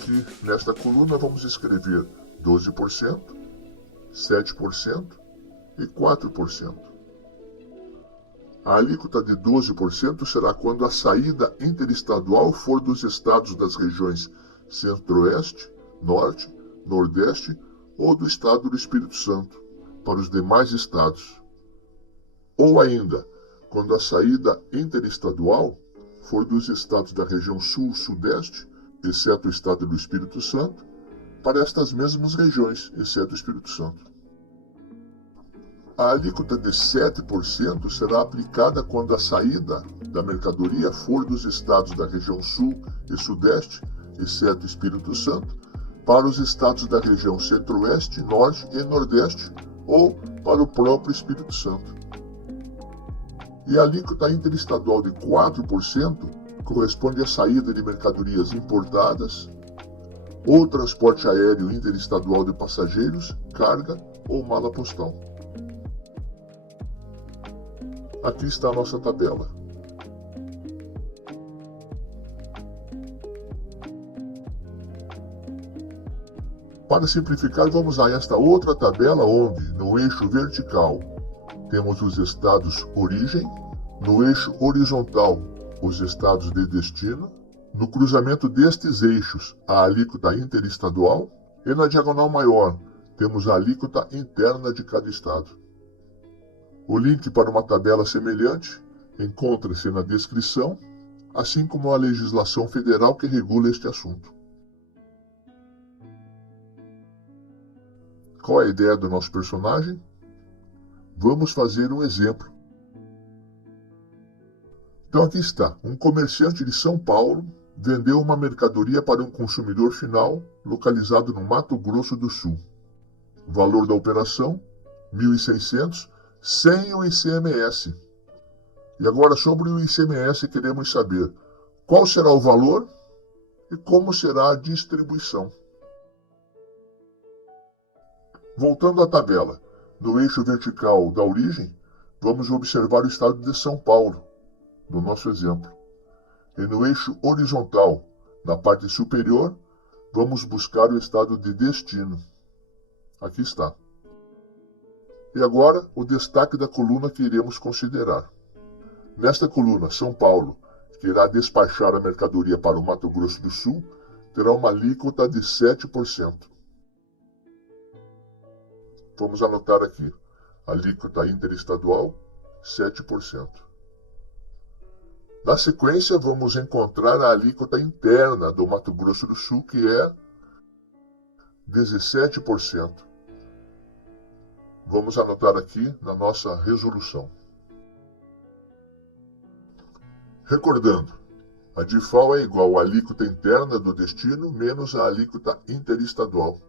Aqui nesta coluna vamos escrever 12%, 7% e 4%. A alíquota de 12% será quando a saída interestadual for dos estados das regiões Centro-Oeste, Norte, Nordeste ou do estado do Espírito Santo para os demais estados. Ou ainda, quando a saída interestadual for dos estados da região Sul-Sudeste, exceto o estado do Espírito Santo, para estas mesmas regiões, exceto o Espírito Santo. A alíquota de 7% será aplicada quando a saída da mercadoria for dos estados da região Sul e Sudeste, exceto o Espírito Santo, para os estados da região Centro-Oeste, Norte e Nordeste ou para o próprio Espírito Santo. E a alíquota interestadual de 4% corresponde à saída de mercadorias importadas ou transporte aéreo interestadual de passageiros, carga ou mala postal. Aqui está a nossa tabela. Para simplificar, vamos a esta outra tabela onde, no eixo vertical, temos os estados origem, no eixo horizontal, os estados de destino, no cruzamento destes eixos, a alíquota interestadual, e na diagonal maior, temos a alíquota interna de cada estado. O link para uma tabela semelhante encontra-se na descrição, assim como a legislação federal que regula este assunto. Qual é a ideia do nosso personagem? Vamos fazer um exemplo. Então aqui está, um comerciante de São Paulo vendeu uma mercadoria para um consumidor final localizado no Mato Grosso do Sul. O valor da operação, R$ 1.600, sem o ICMS. E agora sobre o ICMS queremos saber qual será o valor e como será a distribuição. Voltando à tabela, no eixo vertical da origem, vamos observar o estado de São Paulo, no nosso exemplo. E no eixo horizontal, na parte superior, vamos buscar o estado de destino. Aqui está. E agora, o destaque da coluna que iremos considerar. Nesta coluna, São Paulo, que irá despachar a mercadoria para o Mato Grosso do Sul, terá uma alíquota de 7%. Vamos anotar aqui. Alíquota interestadual, 7%. Na sequência, vamos encontrar a alíquota interna do Mato Grosso do Sul, que é 17%. Vamos anotar aqui na nossa resolução. Recordando, a DIFAL é igual à alíquota interna do destino menos a alíquota interestadual.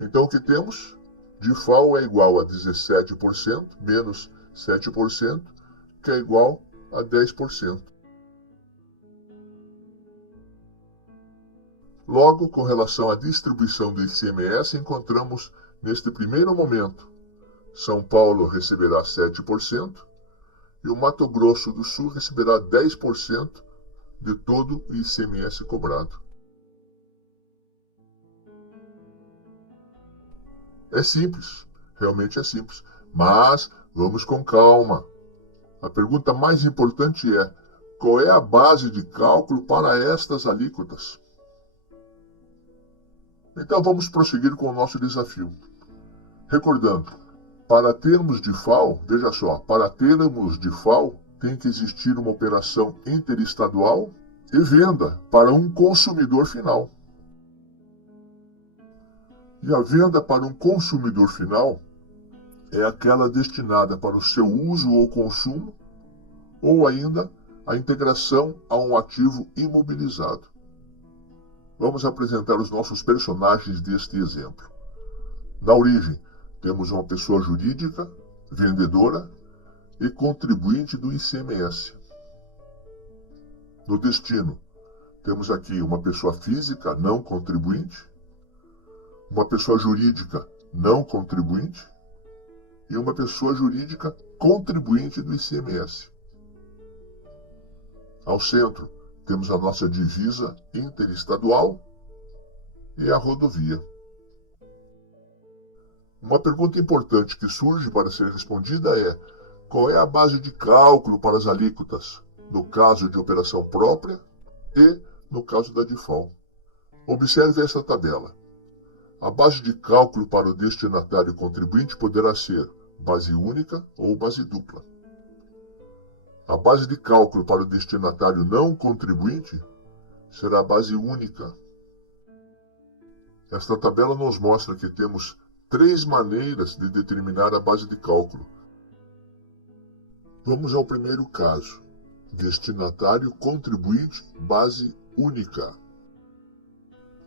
Então o que temos? DIFAL é igual a 17% menos 7%, que é igual a 10%. Logo, com relação à distribuição do ICMS, encontramos neste primeiro momento, São Paulo receberá 7% e o Mato Grosso do Sul receberá 10% de todo o ICMS cobrado. É simples, realmente é simples, mas vamos com calma. A pergunta mais importante é: qual é a base de cálculo para estas alíquotas? Então vamos prosseguir com o nosso desafio. Recordando, para termos DIFAL, veja só, para termos DIFAL tem que existir uma operação interestadual e venda para um consumidor final. E a venda para um consumidor final é aquela destinada para o seu uso ou consumo, ou ainda a integração a um ativo imobilizado. Vamos apresentar os nossos personagens deste exemplo. Na origem, temos uma pessoa jurídica, vendedora e contribuinte do ICMS. No destino, temos aqui uma pessoa física não contribuinte, uma pessoa jurídica não contribuinte e uma pessoa jurídica contribuinte do ICMS. Ao centro, Temos a nossa divisa interestadual e a rodovia. Uma pergunta importante que surge para ser respondida é: qual é a base de cálculo para as alíquotas, no caso de operação própria e no caso da DIFAL? Observe esta tabela. A base de cálculo para o destinatário contribuinte poderá ser base única ou base dupla. A base de cálculo para o destinatário não contribuinte será base única. Esta tabela nos mostra que temos 3 maneiras de determinar a base de cálculo. Vamos ao primeiro caso. Destinatário contribuinte, base única.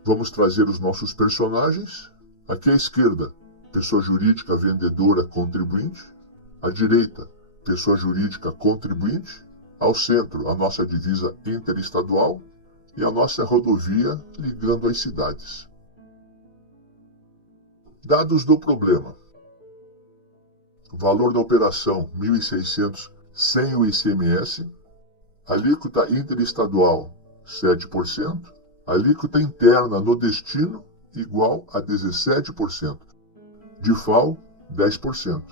Vamos trazer os nossos personagens. Aqui à esquerda, pessoa jurídica vendedora contribuinte. À direita, pessoa jurídica contribuinte. Ao centro, a nossa divisa interestadual e a nossa rodovia ligando as cidades. Dados do problema. Valor da operação 1.600 sem o ICMS. Alíquota interestadual 7%. Alíquota interna no destino igual a 17%. DIFAL 10%.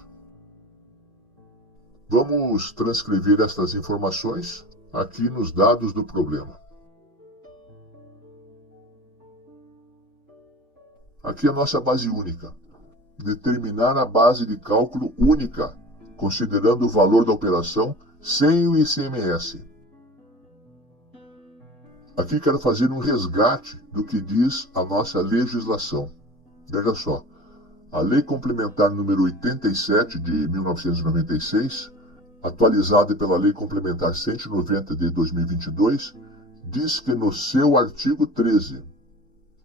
Vamos transcrever estas informações aqui nos dados do problema. Aqui a nossa base única. Determinar a base de cálculo única, considerando o valor da operação sem o ICMS. Aqui quero fazer um resgate do que diz a nossa legislação. Veja só, a Lei Complementar número 87 de 1996, atualizada pela Lei Complementar 190 de 2022, diz que no seu artigo 13,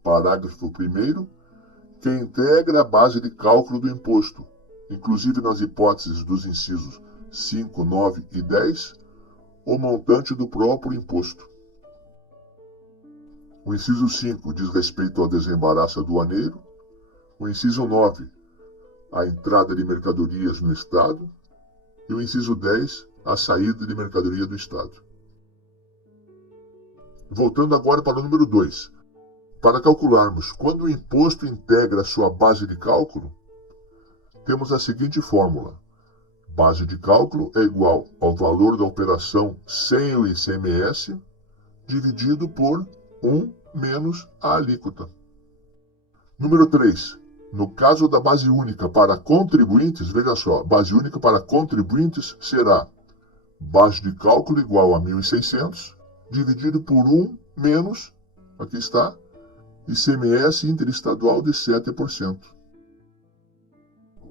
parágrafo 1º, que integra a base de cálculo do imposto, inclusive nas hipóteses dos incisos 5, 9 e 10, o montante do próprio imposto. O inciso 5 diz respeito ao desembaraço aduaneiro, o inciso 9, a entrada de mercadorias no Estado, e o inciso 10, a saída de mercadoria do Estado. Voltando agora para o número 2. Para calcularmos quando o imposto integra sua base de cálculo, temos a seguinte fórmula. Base de cálculo é igual ao valor da operação sem o ICMS dividido por 1 menos a alíquota. Número 3. No caso da base única para contribuintes, veja só, base única para contribuintes será base de cálculo igual a 1.600 dividido por 1 menos, aqui está, ICMS interestadual de 7%.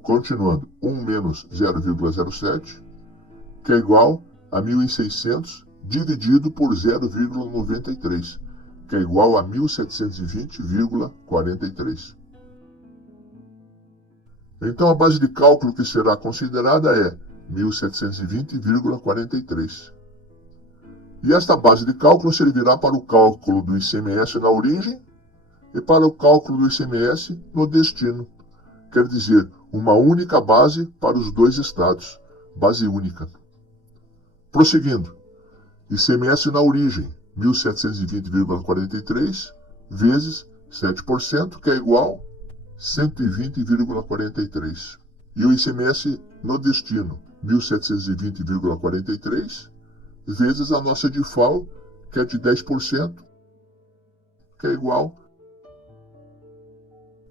Continuando, 1 menos 0,07, que é igual a 1.600 dividido por 0,93, que é igual a 1.720,43. Então a base de cálculo que será considerada é 1.720,43. E esta base de cálculo servirá para o cálculo do ICMS na origem e para o cálculo do ICMS no destino. Quer dizer, uma única base para os dois estados, base única. Prosseguindo, ICMS na origem, 1.720,43 vezes 7%, que é igual a 120,43. E o ICMS no destino, 1.720,43 vezes a nossa DIFAL, que é de 10%, que é igual a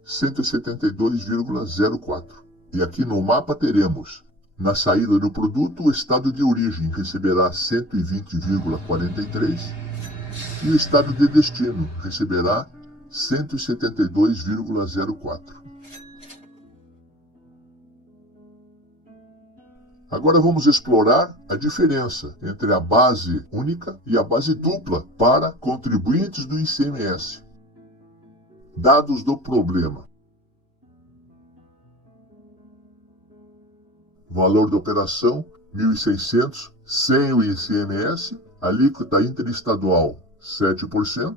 172,04. E aqui no mapa teremos, na saída do produto, o estado de origem receberá 120,43 e o estado de destino receberá 172,04. Agora vamos explorar a diferença entre a base única e a base dupla para contribuintes do ICMS. Dados do problema. Valor da operação 1.600 sem o ICMS, alíquota interestadual 7%,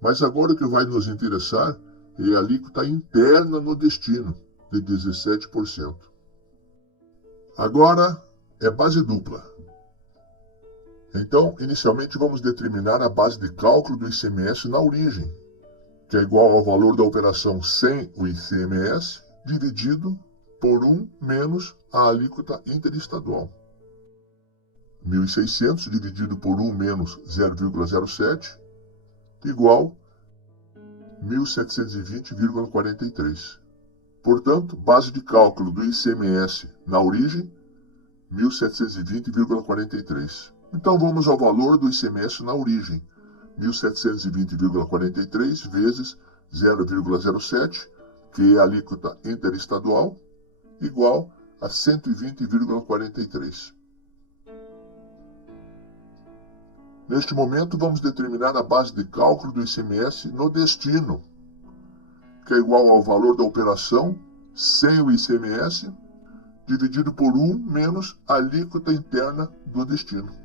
mas agora o que vai nos interessar é a alíquota interna no destino de 17%. Agora é base dupla. Então, inicialmente vamos determinar a base de cálculo do ICMS na origem, que é igual ao valor da operação sem o ICMS, dividido por 1 menos a alíquota interestadual. 1.600 dividido por 1 menos 0,07 igual 1.720,43. Portanto, base de cálculo do ICMS na origem, 1.720,43. Então vamos ao valor do ICMS na origem, 1.720,43 vezes 0,07, que é a alíquota interestadual, igual a 120,43. Neste momento, vamos determinar a base de cálculo do ICMS no destino, que é igual ao valor da operação sem o ICMS, dividido por 1 menos a alíquota interna do destino.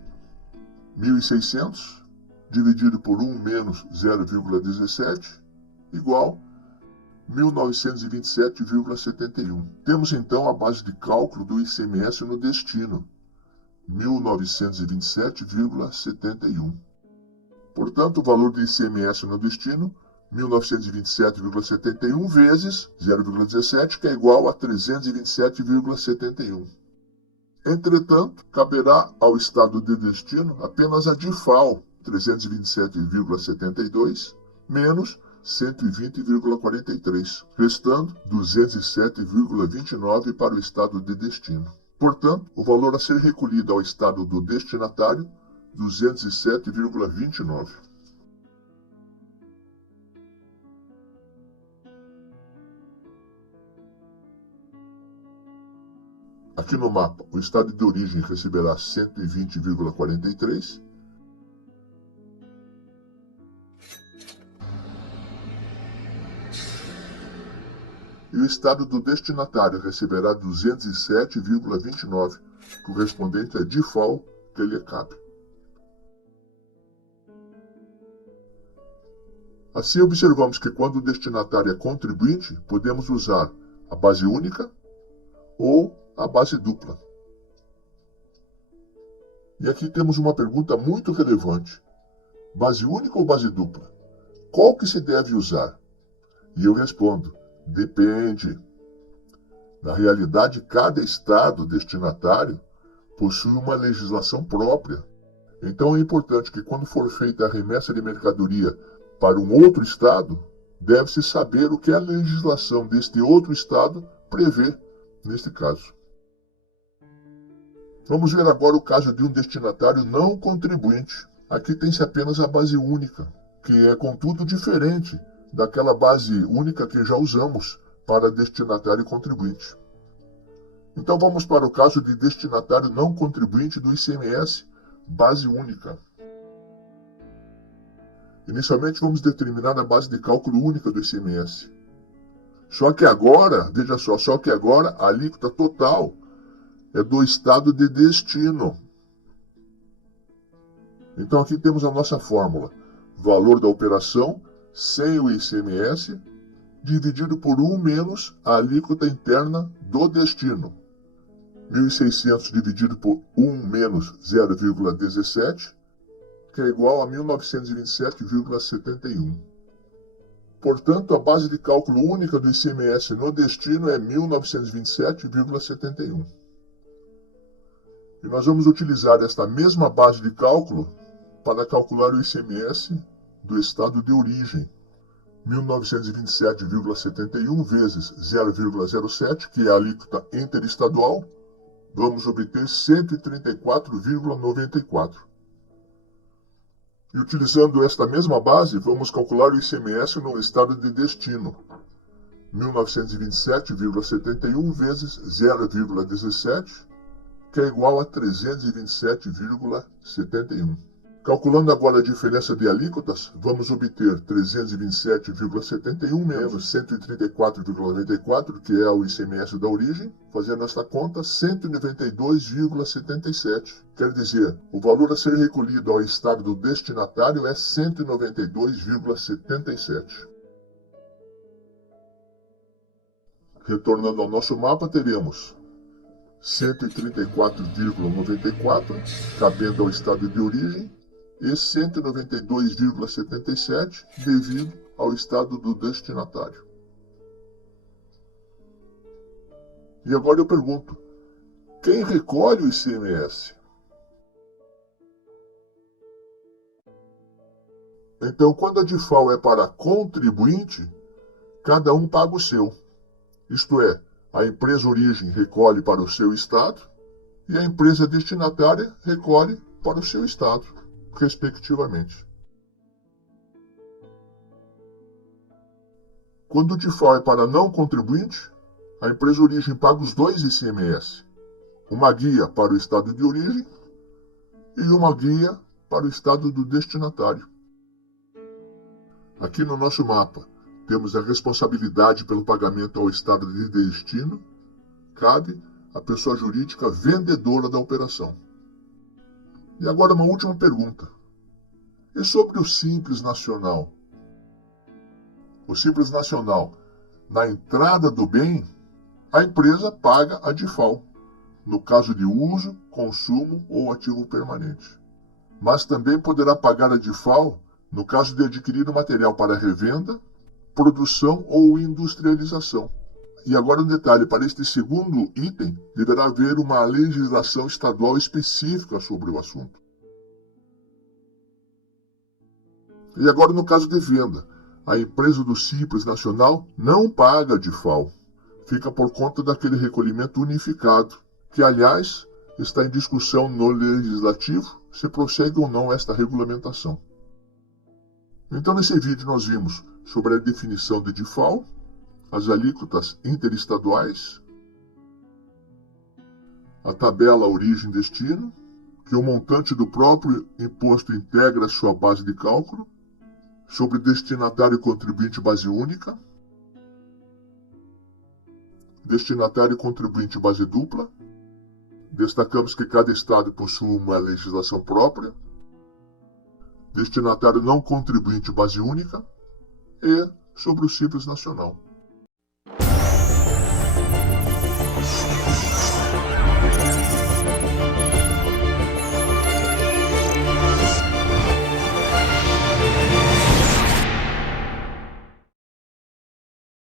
1.600 dividido por 1 menos 0,17 igual 1.927,71. Temos então a base de cálculo do ICMS no destino, 1.927,71. Portanto, o valor do ICMS no destino, 1.927,71 vezes 0,17, que é igual a 327,71. Entretanto, caberá ao estado de destino apenas a DIFAL, 327,72, menos 120,43, restando 207,29 para o estado de destino. Portanto, o valor a ser recolhido ao estado do destinatário, 207,29. Aqui no mapa, o estado de origem receberá 120,43. E o estado do destinatário receberá 207,29, correspondente a DIFAL que lhe cabe. Assim, observamos que quando o destinatário é contribuinte, podemos usar a base única ou a base dupla. E aqui temos uma pergunta muito relevante. Base única ou base dupla? Qual que se deve usar? E eu respondo, depende. Na realidade, cada estado destinatário possui uma legislação própria. Então é importante que quando for feita a remessa de mercadoria para um outro estado, deve-se saber o que a legislação deste outro estado prevê neste caso. Vamos ver agora o caso de um destinatário não contribuinte. Aqui tem-se apenas a base única, que é contudo diferente daquela base única que já usamos para destinatário contribuinte. Então vamos para o caso de destinatário não contribuinte do ICMS, base única. Inicialmente vamos determinar a base de cálculo única do ICMS. Só que agora, veja só que agora a alíquota total é do estado de destino. Então aqui temos a nossa fórmula. Valor da operação sem o ICMS dividido por 1 menos a alíquota interna do destino. 1.600 dividido por 1 menos 0,17, que é igual a 1.927,71. Portanto, a base de cálculo única do ICMS no destino é 1.927,71. E nós vamos utilizar esta mesma base de cálculo para calcular o ICMS do estado de origem. 1.927,71 vezes 0,07, que é a alíquota interestadual, vamos obter 134,94. E utilizando esta mesma base, vamos calcular o ICMS no estado de destino. 1.927,71 vezes 0,17, que é igual a 327,71. Calculando agora a diferença de alíquotas, vamos obter 327,71 menos 134,94, que é o ICMS da origem, fazendo esta conta, 192,77. Quer dizer, o valor a ser recolhido ao estado do destinatário é 192,77. Retornando ao nosso mapa, teremos 134,94, cabendo ao estado de origem, e 192,77, devido ao estado do destinatário. E agora eu pergunto, quem recolhe o ICMS? Então, quando a DIFAL é para contribuinte, cada um paga o seu. Isto é, a empresa origem recolhe para o seu estado e a empresa destinatária recolhe para o seu estado, respectivamente. Quando o DIFAL é para não contribuinte, a empresa origem paga os dois ICMS, uma guia para o estado de origem e uma guia para o estado do destinatário. Aqui no nosso mapa, temos a responsabilidade pelo pagamento ao estado de destino, cabe à pessoa jurídica vendedora da operação. E agora uma última pergunta. E sobre o Simples Nacional? O Simples Nacional, na entrada do bem, a empresa paga a DIFAL, no caso de uso, consumo ou ativo permanente. Mas também poderá pagar a DIFAL no caso de adquirir o material para revenda, produção ou industrialização. E agora um detalhe, para este segundo item, deverá haver uma legislação estadual específica sobre o assunto. E agora no caso de venda, a empresa do Simples Nacional não paga DIFAL. Fica por conta daquele recolhimento unificado, que aliás está em discussão no Legislativo se prossegue ou não esta regulamentação. Então nesse vídeo nós vimos sobre a definição de DIFAL, as alíquotas interestaduais, a tabela origem-destino, que o montante do próprio imposto integra sua base de cálculo, sobre destinatário e contribuinte base única, destinatário e contribuinte base dupla. Destacamos que cada estado possui uma legislação própria, destinatário não contribuinte base única e sobre o Simples Nacional.